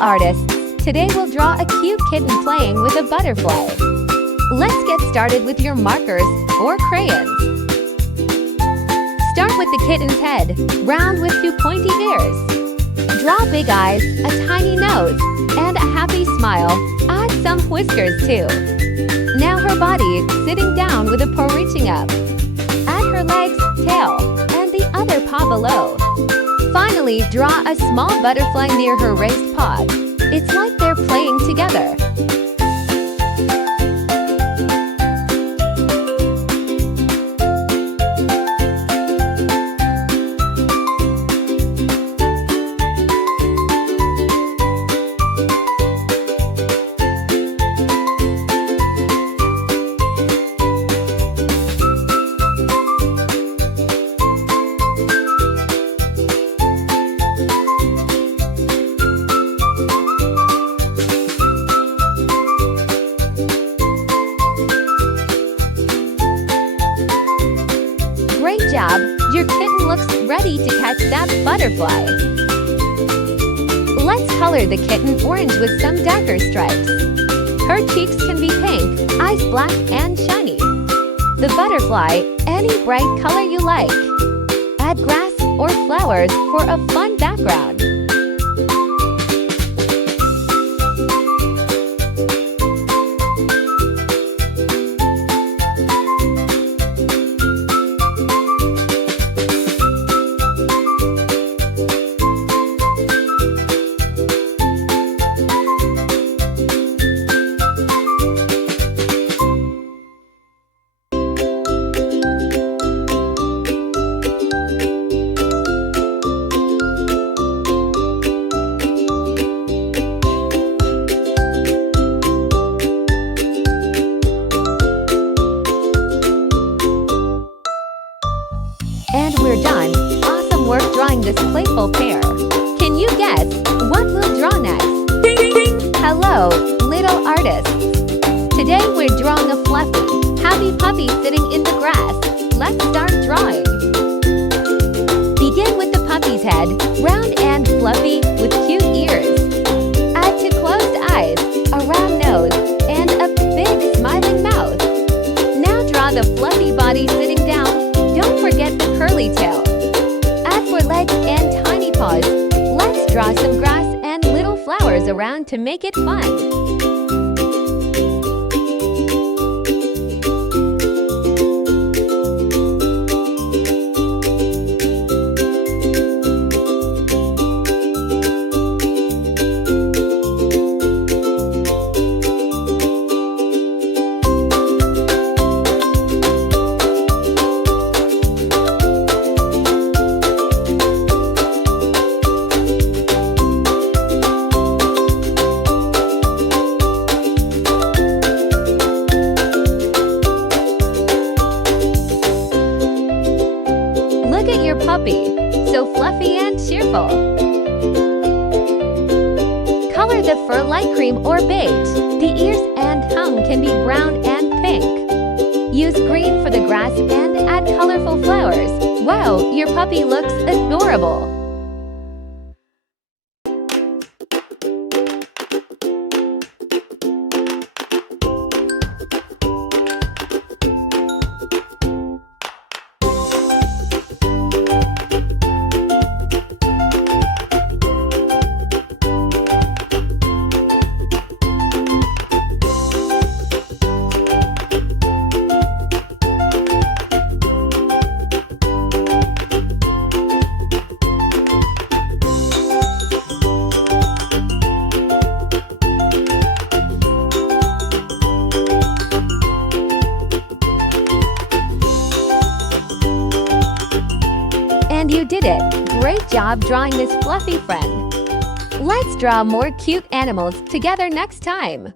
artists, today we'll draw a cute kitten playing with a butterfly. Let's get started with your markers or crayons. Start with the kitten's head, round with 2 pointy ears. Draw big eyes, a tiny nose, and a happy smile. Add some whiskers too. Now her body, sitting down with a paw reaching up. Add her legs, tail, and the other paw below. Finally, draw a small butterfly near her raised paw. It's like they're playing together. Great job! Your kitten looks ready to catch that butterfly. Let's color the kitten orange with some darker stripes. Her cheeks can be pink, eyes black and shiny. The butterfly, any bright color you like. Add grass or flowers for a fun background. And we're done. Awesome work drawing this playful pair. Can you guess what we'll draw next? Ding, ding, ding. Hello, little artists. Today we're drawing a fluffy, happy puppy sitting in the grass. Let's start drawing. Begin with the puppy's head, round and fluffy with cute ears. Add 2 closed eyes, a round nose, and a big smiling mouth. Now draw the fluffy body sitting down. Don't forget the curly tail. Add for legs and tiny paws. Let's draw some grass and little flowers around to make it fun. Look at your puppy, so fluffy and cheerful. Color the fur light cream or beige. The ears and tongue can be brown and pink. Use green for the grass and add colorful flowers. Wow, your puppy looks adorable. And you did it! Great job drawing this fluffy friend. Let's draw more cute animals together next time.